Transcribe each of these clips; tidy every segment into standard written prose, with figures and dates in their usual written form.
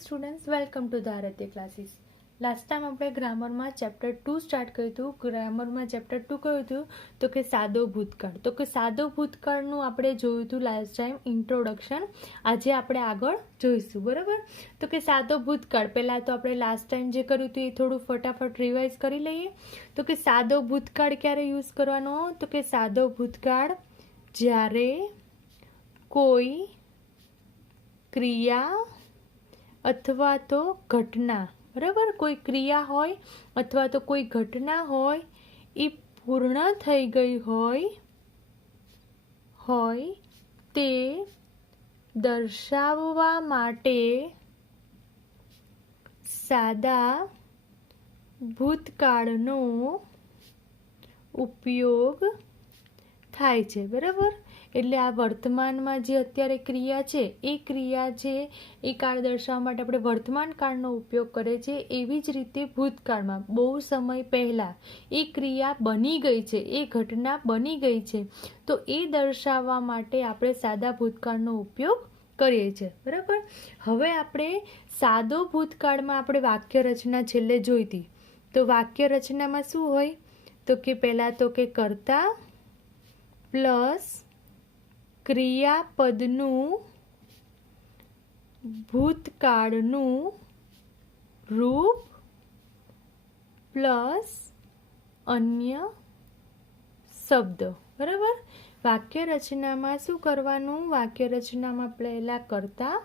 Students, welcome to the Aaratya classes. Last time આપણે ગ્રામરમાં chapter 2 start કર્યું હતું. ગ્રામરમાં ચેપ્ટર 2 કયું હતું તો કે સાદો ભૂતકાળ. તો કે સાદો ભૂતકાળનું આપણે જોયું હતું લાસ્ટ ટાઈમ ઇન્ટ્રોડક્શન. આજે આપણે આગળ જોઈશું, બરાબર. તો કે સાદો ભૂતકાળ પહેલાં તો આપણે લાસ્ટ ટાઈમ જે કર્યું હતું એ થોડું ફટાફટ રિવાઇઝ કરી લઈએ. તો કે સાદો ભૂતકાળ ક્યારે યુઝ કરવાનો? તો કે સાદો ભૂતકાળ જ્યારે કોઈ ક્રિયા અથવા તો ઘટના, બરાબર, કોઈ ક્રિયા હોય અથવા તો કોઈ ઘટના હોય એ પૂર્ણ થઈ ગઈ હોય તે દર્શાવવા માટે સાદા ભૂતકાળનો ઉપયોગ થાય છે, બરાબર. એટલે આ વર્તમાનમાં જે અત્યારે ક્રિયા છે એ કાળ દર્શાવવા માટે આપણે વર્તમાન કાળનો ઉપયોગ કરે છે. એવી જ રીતે ભૂતકાળમાં બહુ સમય પહેલાં એ ક્રિયા બની ગઈ છે, એ ઘટના બની ગઈ છે, તો એ દર્શાવવા માટે આપણે સાદા ભૂતકાળનો ઉપયોગ કરીએ છીએ, બરાબર. હવે આપણે સાદો ભૂતકાળમાં આપણે વાક્ય રચના છેલ્લે જોઈ હતી. તો વાક્ય રચનામાં શું હોય? તો કે પહેલાં તો કે કર્તા પ્લસ ક્રિયાપદનું ભૂતકાળનું રૂપ પ્લસ અન્ય શબ્દ, બરાબર. વાક્ય રચનામાં શું કરવાનું? વાક્ય રચનામાં પહેલાં કર્તા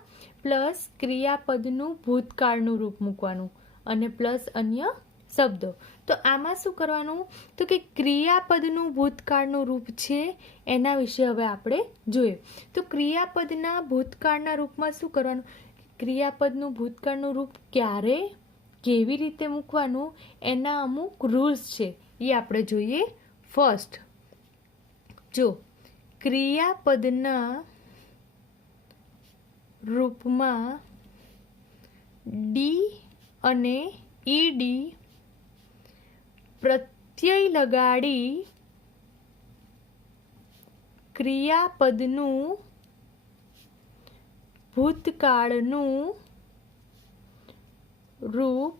પ્લસ ક્રિયાપદનું ભૂતકાળનું રૂપ મૂકવાનું અને પ્લસ અન્ય શબ્દો. તો આમાં શું કરવાનું? તો કે ક્રિયાપદનું ભૂતકાળનું રૂપ છે એના વિશે હવે આપણે જોઈએ. તો ક્રિયાપદના ભૂતકાળના રૂપમાં શું કરવાનું? ક્રિયાપદનું ભૂતકાળનું રૂપ ક્યારે, કેવી રીતે મૂકવાનું, એના અમુક રૂલ્સ છે એ આપણે જોઈએ. ફર્સ્ટ, જો ક્રિયાપદના રૂપમાં ડી અને ઈડી પ્રત્યય લગાડી ક્રિયાપદનું ભૂતકાળનું રૂપ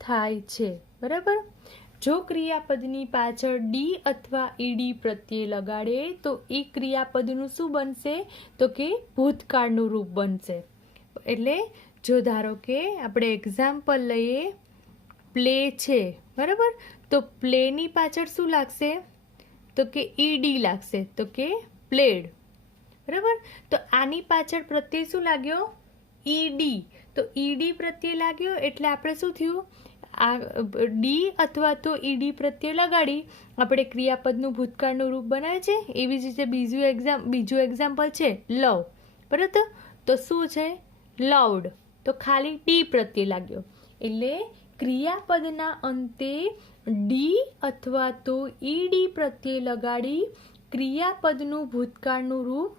થાય છે, બરાબર. જો ક્રિયાપદની પાછળ ડી અથવા ઈડી પ્રત્યય લગાડે તો એ ક્રિયાપદનું શું બનશે? તો કે ભૂતકાળનું રૂપ બનશે. એટલે જો ધારો કે આપણે એક્ઝામ્પલ લઈએ, પ્લે છે, બરાબર. તો પ્લેની પાછળ શું લાગશે? તો કે ઈડી લાગશે, તો કે પ્લેડ, બરાબર. તો આની પાછળ પ્રત્યય શું લાગ્યો? ઈડી. તો ઈડી પ્રત્યય લાગ્યો એટલે આપણે શું થયું? આ ડી અથવા તો ઈડી પ્રત્યય લગાડી આપણે ક્રિયાપદનું ભૂતકાળનું રૂપ બનાવે છે. એવી જ રીતે બીજું એક્ઝામ્પલ છે લવ, બરાબર. તો શું છે? લવડ. તો ખાલી ડી પ્રત્યય લાગ્યો એટલે ક્રિયાપદના અંતે ડી અથવા તો ઈડી પ્રત્યય લગાડી ક્રિયાપદનું ભૂતકાળનું રૂપ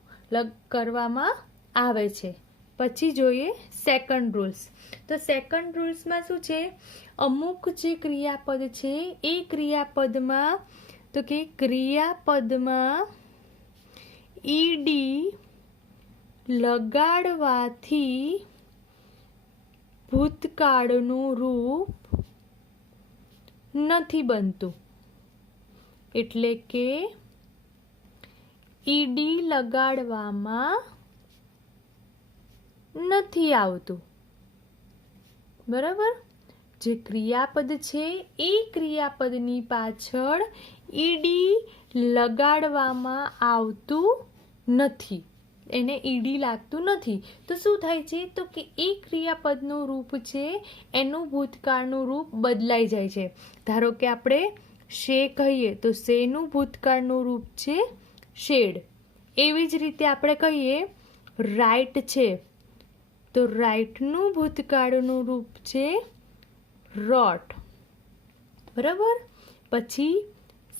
કરવામાં આવે છે. પછી જોઈએ સેકન્ડ રૂલ્સ. તો સેકન્ડ રૂલ્સમાં શું છે? અમુક જે ક્રિયાપદ છે એ ક્રિયાપદમાં તો કે ક્રિયાપદમાં ઈડી લગાડવાથી ભૂતકાળનું રૂપ નથી બનતું. એટલે કે ઈડી લગાડવામાં નથી આવતું, બરાબર. જે ક્રિયાપદ છે એ ક્રિયાપદની પાછળ ઈડી લગાડવામાં આવતું નથી, એને ઈડી લાગતું નથી. તો શું થાય છે? તો કે એ ક્રિયાપદનું રૂપ છે એનું ભૂતકાળનું રૂપ બદલાઈ જાય છે. ધારો કે આપણે શે કહીએ તો શેનું ભૂતકાળનું રૂપ છે શેડ. એવી જ રીતે આપણે કહીએ રાઈટ છે તો રાઈટનું ભૂતકાળનું રૂપ છે રોટ, બરાબર. પછી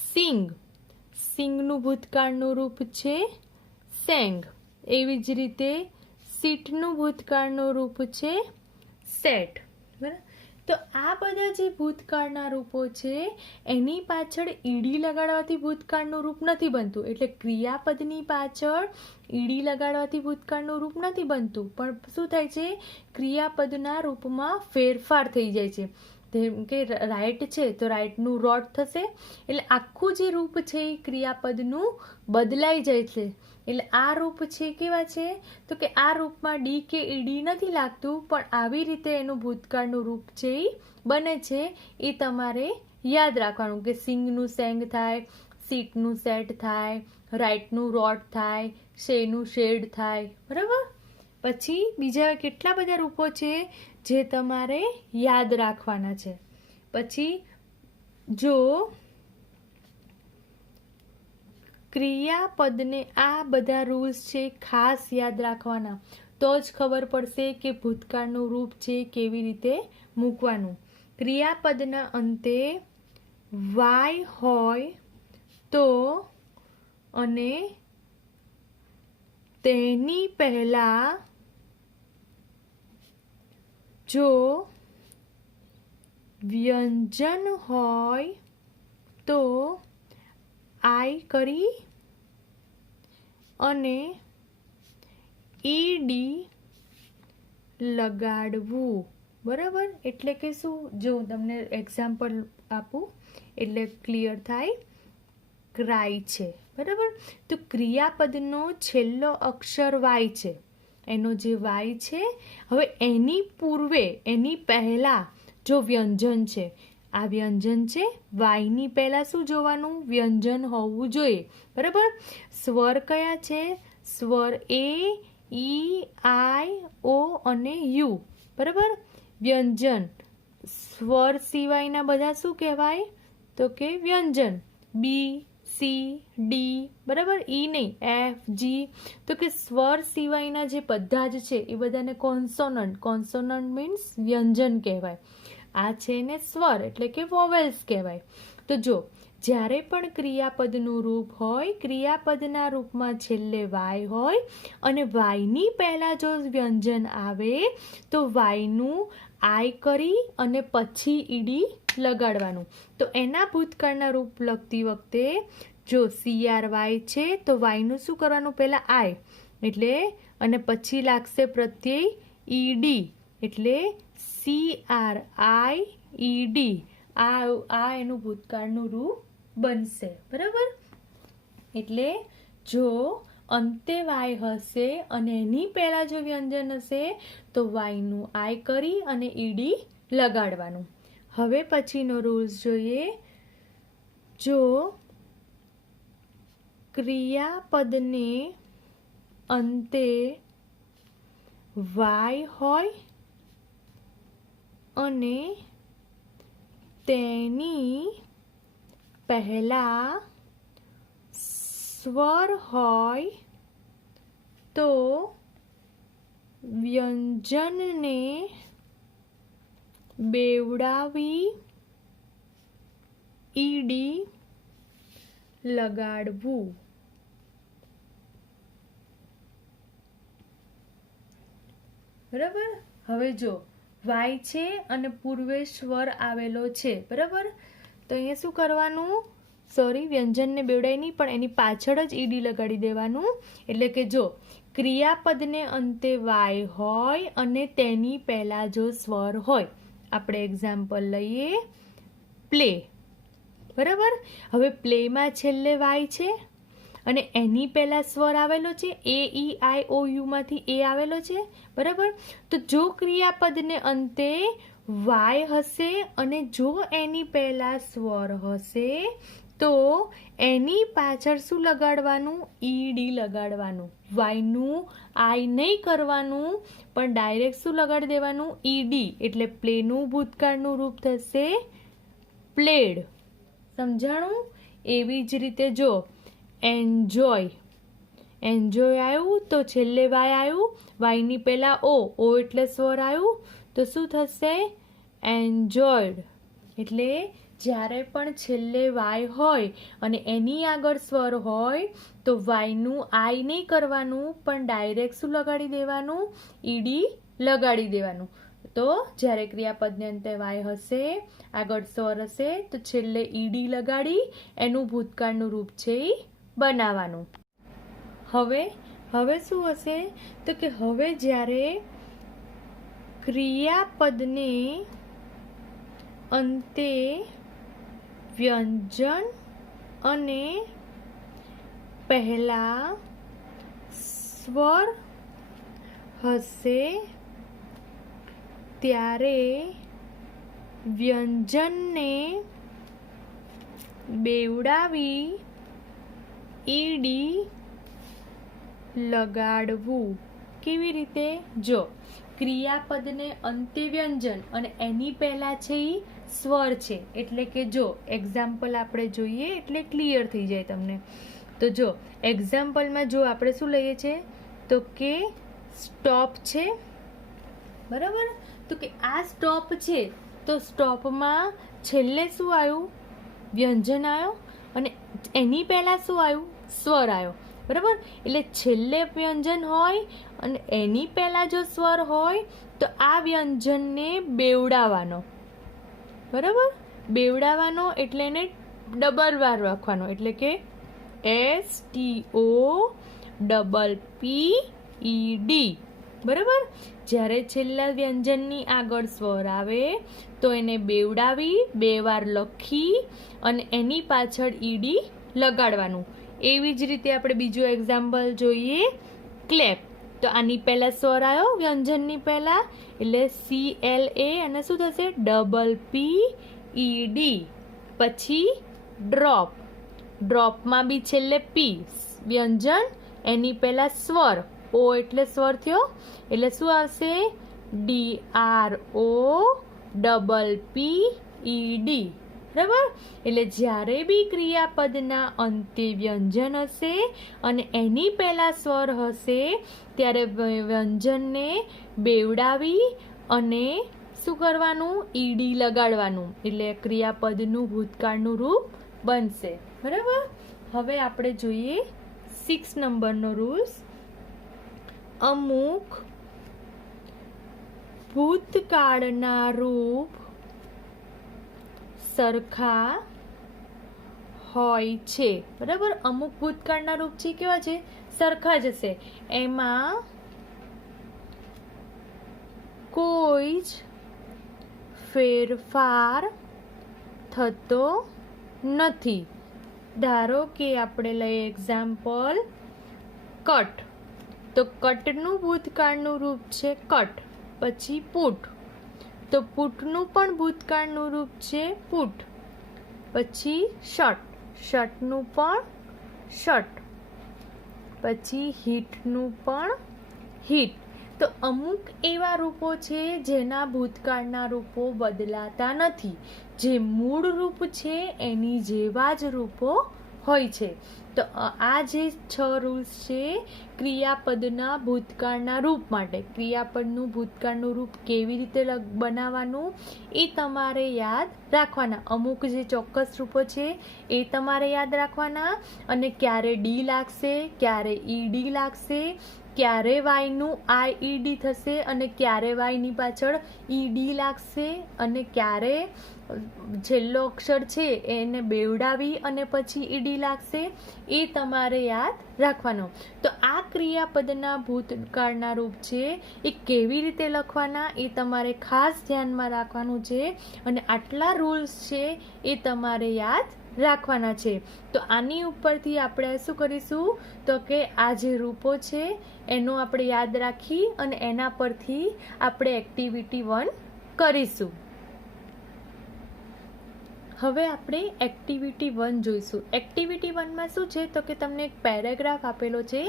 સિંગનું ભૂતકાળનું રૂપ છે સેંગ. એવી જ રીતે સીટનું ભૂતકાળનું રૂપ છે સેટ, બરાબર. તો આ બધા જે ભૂતકાળના રૂપો છે એની પાછળ ઈડી લગાડવાથી ભૂતકાળનું રૂપ નથી બનતું. એટલે ક્રિયાપદની પાછળ ઈડી લગાડવાથી ભૂતકાળનું રૂપ નથી બનતું, પણ શું થાય છે, ક્રિયાપદના રૂપમાં ફેરફાર થઈ જાય છે. જેમ કે રાઈટ છે તો રાઈટનું રોટ થશે, એટલે આખું જે રૂપ છે એ ક્રિયાપદનું બદલાઈ જાય છે. એટલે આ રૂપ છે કેવા છે, તો કે આ રૂપમાં ડી કે ઈડી નથી લાગતું, પણ આવી રીતે એનું ભૂતકાળનું રૂપ છે એ બને છે. એ તમારે યાદ રાખવાનું કે સિંગનું સેંગ થાય, સીટનું સેટ થાય, રાઈટનું રોટ થાય, શેનું શેડ થાય. બરાબર. પછી બીજા કેટલા બધા રૂપો છે જે તમારે યાદ રાખવાના છે. પછી જો ક્રિયાપદને આ બધા રૂલ્સ છે ખાસ યાદ રાખવાના, તો જ ખબર પડશે કે ભૂતકાળનું રૂપ છે કેવી રીતે મૂકવાનું. ક્રિયાપદના અંતે વાય હોય તો અને તેની પહેલા જો વ્યંજન હોય તો આઈ કરી અને ઈડી લગાડવું. બરાબર. એટલે કે શું, જો હું તમને એક્ઝામ્પલ આપું એટલે ક્લિયર થાય. ક્રાય છે. બરાબર. તો ક્રિયાપદનો છેલ્લો અક્ષર વાય છે, એનો જે વાય છે, હવે એની પૂર્વે એની પહેલા જો વ્યંજન છે, આ વ્યંજન છે, વાયની પહેલા શું જોવાનું, વ્યંજન હોવું જોઈએ. બરાબર. સ્વર કયા છે, સ્વર એ, ઈ, આઈ, ઓ અને યુ. બરાબર. વ્યંજન સ્વર સિવાયના બધા શું કહેવાય, તો કે વ્યંજન. બી, સી, ડી. બરાબર. ઈ નહીં, એફ, જી. તો કે સ્વર સિવાયના જે બધા જ છે એ બધાને કોન્સોનન્ટ. કોન્સોનન્ટ મીન્સ વ્યંજન કહેવાય. આ છે ને સ્વર એટલે કે વોવેલ્સ કહેવાય. તો જો જ્યારે પણ ક્રિયાપદનું રૂપ હોય, ક્રિયાપદના રૂપમાં છેલ્લે વાય હોય અને વાયની પહેલા જો વ્યંજન આવે તો વાયનું આઈ કરી અને પછી ઈડી લગાડવાનું. તો એના ભૂતકાળના રૂપ લખતી વખતે જો CR વાય છે તો વાયનું શું કરવાનું, પહેલા આઈ એટલે અને પછી લાગશે પ્રત્યય ઈડી એટલે CRIED. આ એનું ભૂતકાળનું રૂપ બનશે. બરાબર. એટલે જો અંતે વાય હશે અને એની પહેલા જો વ્યંજન હશે તો વાયનું આઈ કરી અને ઈડી લગાડવાનું. હવે પછીનો રૂલ્સ જોઈએ. જો ક્રિયાપદને અંતે વાય હોય અને તેની પહેલા સ્વર હોય તો વ્યંજનને બેવડાવી ઈડી લગાડવું. બરાબર. હવે જો વાય છે અને પૂર્વે સ્વર આવેલો છે. બરાબર. તો અહીંયા શું કરવાનું, વ્યંજનને બેવડાય નહીં પણ એની પાછળ જ ઈડી લગાડી દેવાનું. એટલે કે જો ક્રિયાપદને અંતે વાય હોય અને તેની પહેલા જો સ્વર હોય, આપણે એક્ઝામ્પલ લઈએ પ્લે. બરાબર. હવે પ્લેમાં છેલ્લે વાય છે અને એની પહેલા સ્વર આવેલો છે, એ, ઈ, આઈ, ઓ, યુ માંથી એ આવેલો છે. બરાબર. તો જો ક્રિયાપદને અંતે વાય હશે અને જો એની પહેલા સ્વર હશે તો એની પાછળ શું લગાડવાનું, ઈડી લગાડવાનું. વાયનું આઈ નહીં કરવાનું પણ ડાયરેક્ટ શું લગાડી દેવાનું, ઈડી. એટલે પ્લેનું ભૂતકાળનું રૂપ થશે પ્લેડ. સમજાણું? એવી જ રીતે જો એન્જોય આવ્યું તો છેલ્લે વાય આવ્યું, વાયની પહેલા ઓ એટલે સ્વર આવ્યું તો શું થશે, એન્જોયડ. એટલે જ્યારે પણ છેલ્લે વાય હોય અને એની આગળ સ્વર હોય તો વાયનું આઈ નહીં કરવાનું પણ ડાયરેક્ટ શું લગાડી દેવાનું, ઈડી લગાડી દેવાનું. તો જ્યારે ક્રિયાપદને અંતે વાય હશે, આગળ સ્વર હશે, તો છેલ્લે ઈડી લગાડી એનું ભૂતકાળનું રૂપ છે એ બનાવવાનું. હવે શું હશે તો કે હવે જ્યારે ક્રિયાપદને અંતે વ્યંજન અને પહેલા સ્વર હશે ત્યારે વ્યંજનને બેવડાવી ઈડી લગાડવું. કેવી રીતે? જો ક્રિયાપદને અંતે વ્યંજન અને એની પહેલા છે એ સ્વર છે, એટલે કે જો એક્ઝામ્પલ આપણે જોઈએ એટલે ક્લિયર થઈ જાય તમને. તો જો એક્ઝામ્પલમાં જો આપણે શું લઈએ છીએ તો કે સ્ટોપ છે, બરાબર. તો કે આ સ્ટોપ છે તો સ્ટોપમાં છેલ્લે શું આવ્યું? વ્યંજન આવ્યો અને એની પહેલા શું આવ્યું? સ્વર આવ્યો, બરાબર. એટલે છેલ્લે વ્યંજન હોય અને એની પહેલા જો સ્વર હોય તો આ વ્યંજનને બેવડાવવાનો, બરાબર. બેવડાવવાનો એટલે એને ડબલ વાર રાખવાનો, એટલે કે STOPPED, બરાબર. જ્યારે છેલ્લા વ્યંજનની આગળ સ્વર આવે તો એને બેવડાવી 2 વાર લખી અને એની પાછળ ઈડી લગાડવાનું. એવી જ રીતે આપણે બીજું એક્ઝામ્પલ જોઈએ, ક્લેપ. તો આની પહેલા સ્વર આવ્યો વ્યંજનની પહેલા એટલે CLA અને શું થશે? PPED. પછી ડ્રોપ. ડ્રોપમાં બી છેલ્લે P વ્યંજન, એની પહેલા સ્વર O એટલે સ્વર થયો એટલે શું આવશે? DROPPED, બરાબર. એટલે જ્યારે બી ક્રિયાપદના અંતે વ્યંજન હશે અને એની પહેલા સ્વર હશે ત્યારે વ્યંજનને બેવડાવી અને શું કરવાનું? ઈડી લગાડવાનું, એટલે ક્રિયાપદનું ભૂતકાળનું રૂપ બનશે, બરાબર. હવે આપણે જોઈએ 6 નંબરનો રૂલ્સ. અમુક ભૂતકાળના રૂપ સરખા હોય છે, બરાબર. અમુક ભૂતકાળના રૂપ છે કેવા છે? સરખા જ હશે, એમાં કોઈ જ ફેરફાર થતો નથી. ધારો કે આપણે લઈએ એક્ઝામ્પલ કટ. તો કટનું ભૂતકાળનું રૂપ છે કટ. પછી પુટ. તો પુટનું પણ ભૂતકાળનું રૂપ છે પુટ. પછી શટ. શટનું પણ શટ. પછી હીટનું પણ હીટ. તો અમુક એવા રૂપો છે જેના ભૂતકાળના રૂપો બદલાતા નથી, જે મૂળ રૂપ છે એની જેવા જ રૂપો હોય છે. તો આ જે 6 રૂલ્સ છે ક્રિયાપદના ભૂતકાળના રૂપ માટે. ક્રિયાપદનું ભૂતકાળનું રૂપ કેવી રીતે બનાવવાનું એ તમારે યાદ રાખવાના. અમુક જે ચોક્કસ રૂપો છે એ તમારે યાદ રાખવાના, અને ક્યારે ડી લાગશે, ક્યારે ઈડી લાગશે, ક્યારે વાયનું IED થશે અને ક્યારે વાયની પાછળ ઈડી લાગશે, અને ક્યારે છેલ્લો અક્ષર છે એને બેવડાવી અને પછી ઈડી લાગશે, એ તમારે યાદ રાખવાનો. તો આ ક્રિયાપદના ભૂતકાળના રૂપ છે એ કેવી રીતે લખવાના એ તમારે ખાસ ધ્યાનમાં રાખવાનું છે, અને આટલા રૂલ્સ છે એ તમારે યાદ રાખવાના છે. તો આની ઉપરથી આપણે શું કરીશું તો કે આ જે રૂપો છે એનો આપણે યાદ રાખી અને એના પરથી આપણે એક્ટિવિટી 1 કરીશું. હવે આપણે એક્ટિવિટી 1 જોઈશું. એક્ટિવિટી 1માં શું છે તો કે તમને એક પેરેગ્રાફ આપેલો છે,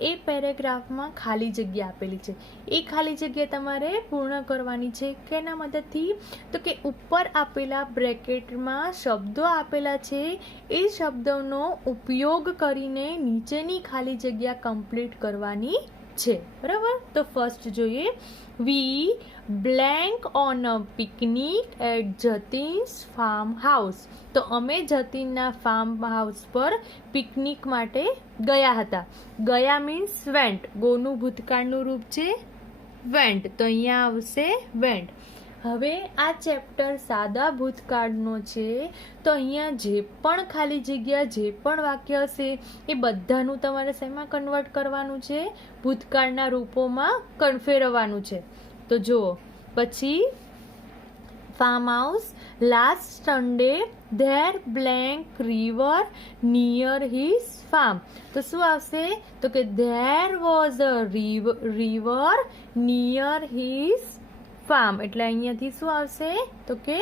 એ પેરેગ્રાફમાં ખાલી જગ્યા આપેલી છે. એ ખાલી જગ્યા તમારે પૂર્ણ કરવાની છે. કેના મદદથી તો કે ઉપર આપેલા બ્રેકેટમાં શબ્દો આપેલા છે, એ શબ્દોનો ઉપયોગ કરીને નીચેની ખાલી જગ્યા કમ્પ્લીટ કરવાની છે, બરાબર. તો ફર્સ્ટ જોઈએ, we blank on a picnic at Jatin's farm house. તો અમે જતીનના ફાર્મ હાઉસ પર પિકનિક માટે ગયા હતા. ગયા મીન્સ વેન્ટ. ગોનું ભૂતકાળનું રૂપ છે વેન્ટ, તો અહીંયા આવશે વેન્ટ. હવે આ ચેપ્ટર સાદા ભૂતકાળનો છે, તો અહીંયા જે પણ ખાલી જગ્યા, જે પણ વાક્ય હશે એ બધાનું તમારે શેમાં કન્વર્ટ કરવાનું છે? ભૂતકાળના રૂપોમાં ફેરવવાનું છે. તો જુઓ, પછી farm house, last Sunday there blank river near his farm. તો શું આવશે? તો કે there was a river near his farm, એટલે અહીંયાથી શું આવશે? તો કે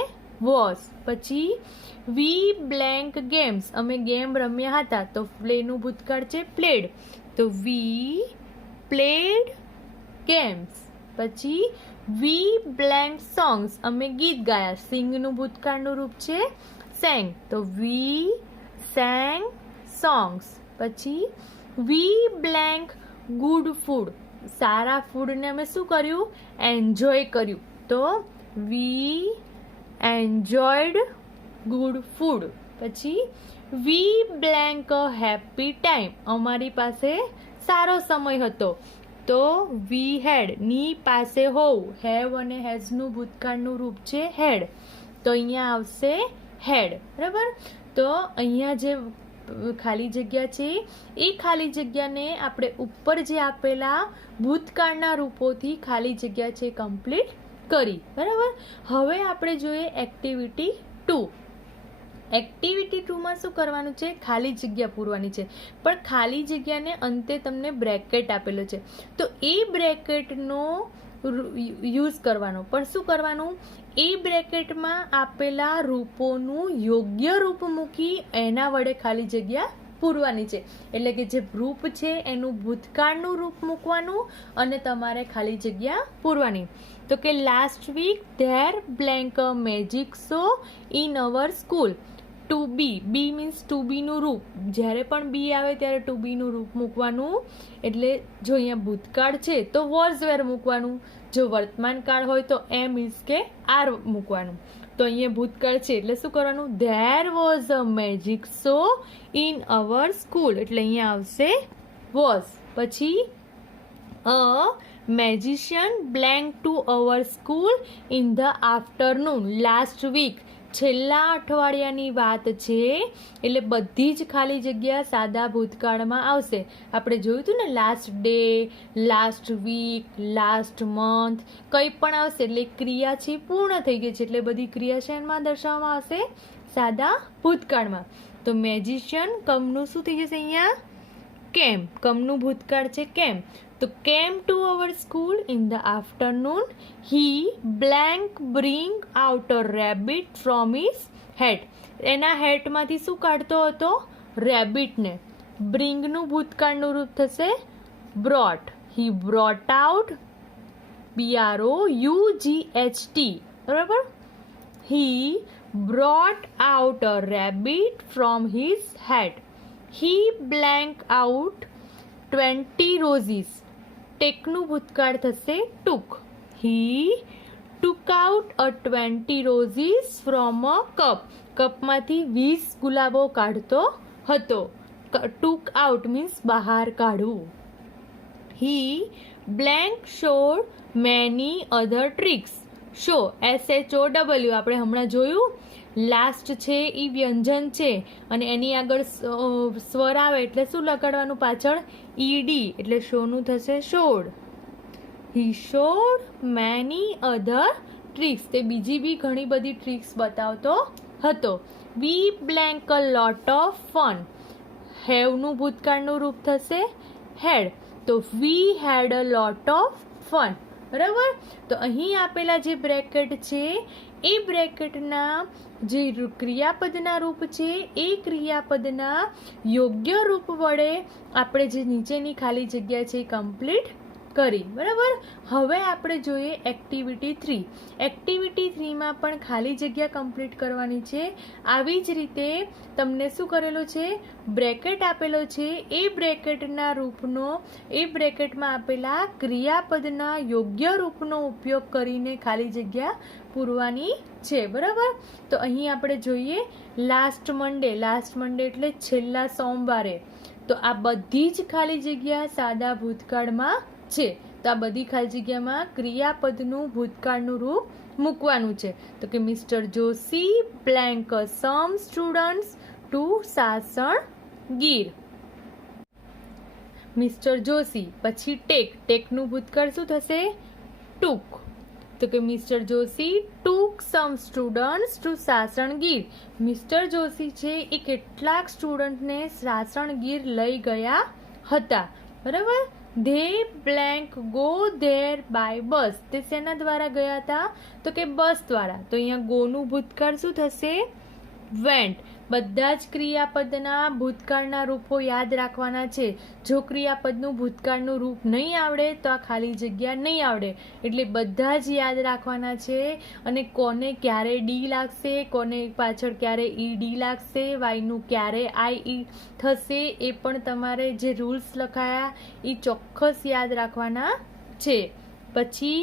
was. પછી we blank games, અમે ગેમ રમ્યા હતા, તો પ્લેનું ભૂતકાળ છે played, તો we played games. પછી we blank songs, અમે ગીત ગાયા, સિંગનું ભૂતકાળનું રૂપ છે sang, તો we sang songs. પછી we blank good food, સારા ફૂડને અમે શું કર્યું? એન્જોય કર્યું, તો we enjoyed good food. પછી we blank a happy time, અમારી પાસે સારો સમય હતો, તો we had, ની પાસે હોવ, હેવ અને હેઝનું ભૂતકાળનું રૂપ છે હેડ, તો અહીંયા આવશે હેડ. બરાબર? તો અહીંયા જે ખાલી જગ્યા છે એ ખાલી જગ્યાને આપણે ઉપર જે આપેલા ભૂતકાળના રૂપોથી ખાલી જગ્યા છે કમ્પ્લીટ કરી. બરાબર? હવે આપણે જોઈએ એક્ટિવિટી 2. એક્ટિવિટી 2માં શું કરવાનું છે? ખાલી જગ્યા પૂરવાની છે, પણ ખાલી જગ્યાને અંતે તમને બ્રેકેટ આપેલો છે, તો એ બ્રેકેટનો યુઝ કરવાનો. પણ શું કરવાનું? એ બ્રેકેટમાં આપેલા રૂપોનું યોગ્ય રૂપ મૂકી એના વડે ખાલી જગ્યા પૂરવાની છે. એટલે કે જે રૂપ છે એનું ભૂતકાળનું રૂપ મૂકવાનું અને તમારે ખાલી જગ્યા પૂરવાની. તો કે last week there blank a magic show in our school. To be, be means to બીનું રૂપ, જ્યારે પણ બી આવે ત્યારે ટુ બીનું રૂપ મૂકવાનું. એટલે જો અહીંયા ભૂતકાળ છે તો વોઝ વેર મૂકવાનું, જો વર્તમાન કાળ હોય તો એમ મીન્સ કે આર મૂકવાનું. તો અહીંયા ભૂતકાળ છે એટલે શું કરવાનું? There was a magic show in our school, એટલે અહીંયા આવશે વોઝ. પછી a magician blank to our school in the afternoon last week, છેલ્લા અઠવાડિયાની વાત છે, એટલે બધી જ ખાલી જગ્યા સાદા ભૂતકાળમાં આવશે. આપણે જોયું હતું ને, last day, last week, last month, કંઈ પણ આવશે એટલે ક્રિયા છે પૂર્ણ થઈ ગઈ છે, એટલે બધી ક્રિયા શેમાં દર્શાવવામાં આવશે? સાદા ભૂતકાળમાં. તો મેજિશિયન કમનું શું થઈ જશે અહીંયા? કેમ. કમનું ભૂતકાળ છે કેમ, તો came to our school in the afternoon, he blank bring out a rabbit from his hat, એના હેટમાંથી શું કાઢતો હતો? રેબિટને. બ્રિંગનું ભૂતકાળનું રૂપ થશે brought, he brought out, BROUGHT. બરાબર? He brought out a rabbit from his hat, he blank out 20 roses. ટેકનું ભૂતકાળ થશે took, he took out a 20 roses from a cup, કપમાંથી 20 ગુલાબો કાઢતો હતો. ટુક આઉટ મીન્સ બહાર કાઢવું. He blank showed many other tricks, show SHOW, આપણે હમણાં જોયું લાસ્ટ છે એ વ્યંજન છે અને એની આગળ સ્વર આવે એટલે શું લગાડવાનું પાછળ? ED, એટલે શોનું થશે showed. He showed many other tricks, તે બીજી બી ઘણી બધી ટ્રિક્સ બતાવતો હતો. We blank a lot of fun, હેવનું ભૂતકાળનું રૂપ થશે હેડ, તો વી હેડ અ લોટ ઓફ ફન. બરાબર? તો અહીં આપેલા જે બ્રેકેટ છે એ બ્રેકેટના જે ક્રિયાપદના રૂપ છે એ ક્રિયાપદના યોગ્ય રૂપ વડે આપણે જે નીચેની ખાલી જગ્યા છે એ કમ્પ્લીટ કરી. બરાબર? હવે આપણે જોઈએ એક્ટિવિટી 3. એક્ટિવિટી 3માં પણ ખાલી જગ્યા કમ્પ્લીટ કરવાની છે. આવી જ રીતે તમને શું કરેલો છે? બ્રેકેટ આપેલો છે, એ બ્રેકેટના રૂપનો, એ બ્રેકેટમાં આપેલા ક્રિયાપદના યોગ્ય રૂપનો ઉપયોગ કરીને ખાલી જગ્યા પૂરવાની છે. બરાબર? તો અહીં આપણે જોઈએ લાસ્ટ મન્ડે, લાસ્ટ મન્ડે એટલે છેલ્લા સોમવારે, તો આ બધી જ ખાલી જગ્યા સાદા ભૂતકાળમાં છે. તો આ બધી ખાલી જગ્યામાં ક્રિયાપદનું ભૂતકાળનું રૂપ મૂકવાનું છે. તો કે mister Joshi blank some students to Sasangir. Mister Joshi પછી ટેકનું ભૂતકાળ શું થશે? ટુક. તો કે mister Joshi took some students to Sasangir. Mister Joshi છે એ કેટલાક સ્ટુડન્ટને સાસણગીર લઈ ગયા હતા. બરાબર. They blank go there by bus. તે શેના દ્વારા ગયા હતા? તો કે બસ દ્વારા. તો અહીંયા ગોનું ભૂતકાળ શું થશે? વેન્ટ. બધા જ ક્રિયાપદના ભૂતકાળના રૂપો યાદ રાખવાના છે. જો ક્રિયાપદનું ભૂતકાળનું રૂપ નહીં આવડે તો આ ખાલી જગ્યા નહીં આવડે. એટલે બધા જ યાદ રાખવાના છે. અને કોને ક્યારે ડી લાગશે, કોને પાછળ ક્યારે ઈડી લાગશે, વાયનું ક્યારે આઈ થશે, એ પણ તમારે જે રૂલ્સ લખાયા એ ચોક્કસ યાદ રાખવાના છે. પછી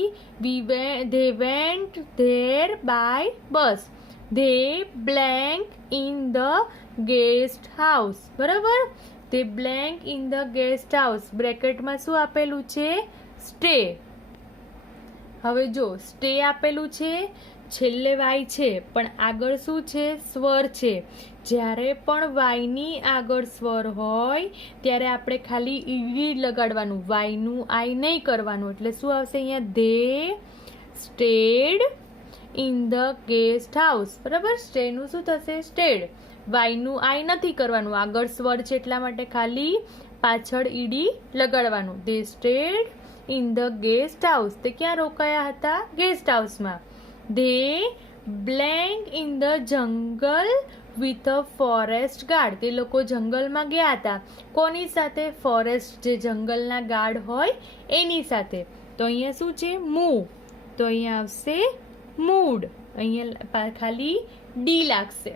they went there by bus. They blank in the guest house. બરાબર. They blank in the guest house. બ્રેકેટમાં શું આપેલું છે? સ્ટે. હવે જો સ્ટે આપેલું છે, છેલ્લે વાય છે, પણ આગળ શું છે? સ્વર છે. જ્યારે પણ વાયની આગળ સ્વર હોય ત્યારે આપણે ખાલી ઈડી લગાડવાનું, વાયનું આઈ નહીં કરવાનું. એટલે શું આવશે અહીંયા? They stayed in the guest house. બરાબર. સ્ટેનું શું થશે? સ્ટેડ. વાયનું આઈ નથી કરવાનું, આગળ સ્વર છે એટલા માટે ખાલી પાછળ ઈડી લગાડવાનું. They stayed in the guest house. તે ક્યાં રોકાયા હતા? ગેસ્ટ હાઉસમાં. They blank in the jungle with a forest guard. તે લોકો જંગલમાં ગયા હતા. કોની સાથે? ફોરેસ્ટ, જે જંગલના ગાર્ડ હોય એની સાથે. તો અહીંયા શું છે? મૂવ. તો અહીંયા આવશે મૂડ. અહીંયા ખાલી ડી લાગશે.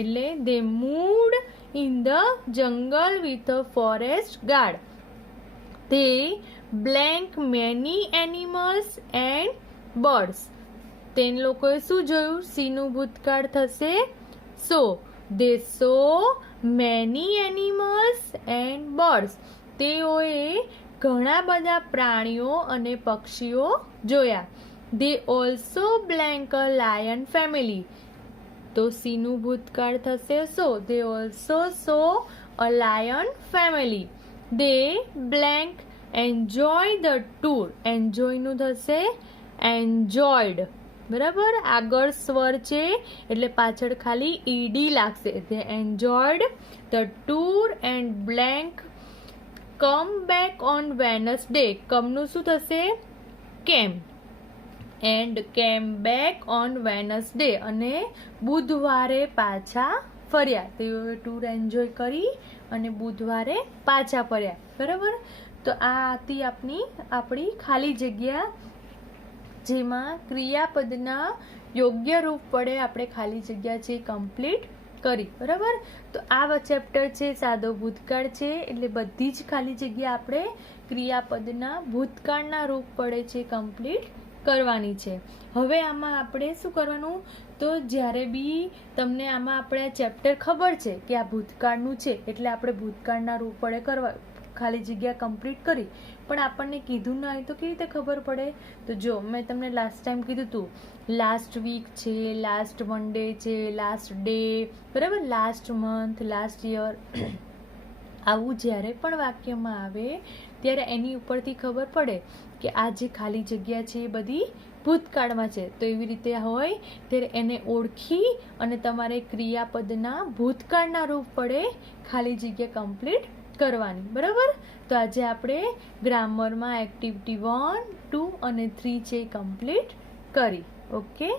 એટલે they moved in the jungle with a forest guard. તે blank many animals and birds. તે લોકોએ શું જોયું? સીનું ભૂતકાળ થશે saw. They saw many animals and birds. તેઓએ ઘણા બધા પ્રાણીઓ અને પક્ષીઓ જોયા. They also blank a lion family. તો સીનું ભૂતકાળ થશે સો. They also saw a lion family. They blank enjoy the tour. Enjoy નું થશે enjoyed. બરાબર. આગળ સ્વર છે એટલે પાછળ ખાલી ઈડી લાગશે. They enjoyed the tour and blank come back on Wednesday. કમનું શું થશે? came. એન્ડ કેમ બેક ઓન વેનસડે. અને બુધવારે પાછા ફર્યા. તેઓએ ટૂર એન્જોય કરી અને બુધવારે પાછા ફર્યા. બરાબર. તો આ હતી આપણી ખાલી જગ્યા, જેમાં ક્રિયાપદના યોગ્ય રૂપ વડે આપણે ખાલી જગ્યા છે કમ્પ્લીટ કરી. બરાબર. તો આ ચેપ્ટર છે સાદો ભૂતકાળ છે. એટલે બધી જ ખાલી જગ્યા આપણે ક્રિયાપદના ભૂતકાળના રૂપ વડે છે કમ્પ્લીટ કરવાની છે. હવે આમાં આપણે શું કરવાનું? તો જ્યારે બી તમને આમાં આપણે ચેપ્ટર ખબર છે કે આ ભૂતકાળનું છે એટલે આપણે ભૂતકાળના રૂપ વડે કરવા ખાલી જગ્યા કમ્પ્લીટ કરી, પણ આપણને કીધું ના હોય તો કેવી રીતે ખબર પડે? તો જો મેં તમને લાસ્ટ ટાઈમ કીધું હતું, લાસ્ટ વીક છે, લાસ્ટ વન ડે છે, લાસ્ટ ડે, બરાબર, લાસ્ટ મંથ, લાસ્ટ યર. આવું જ્યારે પણ વાક્યમાં આવે ત્યારે એની ઉપરથી ખબર પડે કે આ જે ખાલી જગ્યા છે એ બધી ભૂતકાળમાં છે. તો એવી રીતે હોય ત્યારે એને ઓળખી અને તમારે ક્રિયાપદના ભૂતકાળના રૂપ વડે ખાલી જગ્યા કમ્પ્લીટ કરવાની. બરાબર. તો આજે આપણે ગ્રામરમાં એક્ટિવિટી 1, 2 અને 3 છે કમ્પ્લીટ કરી. ઓકે.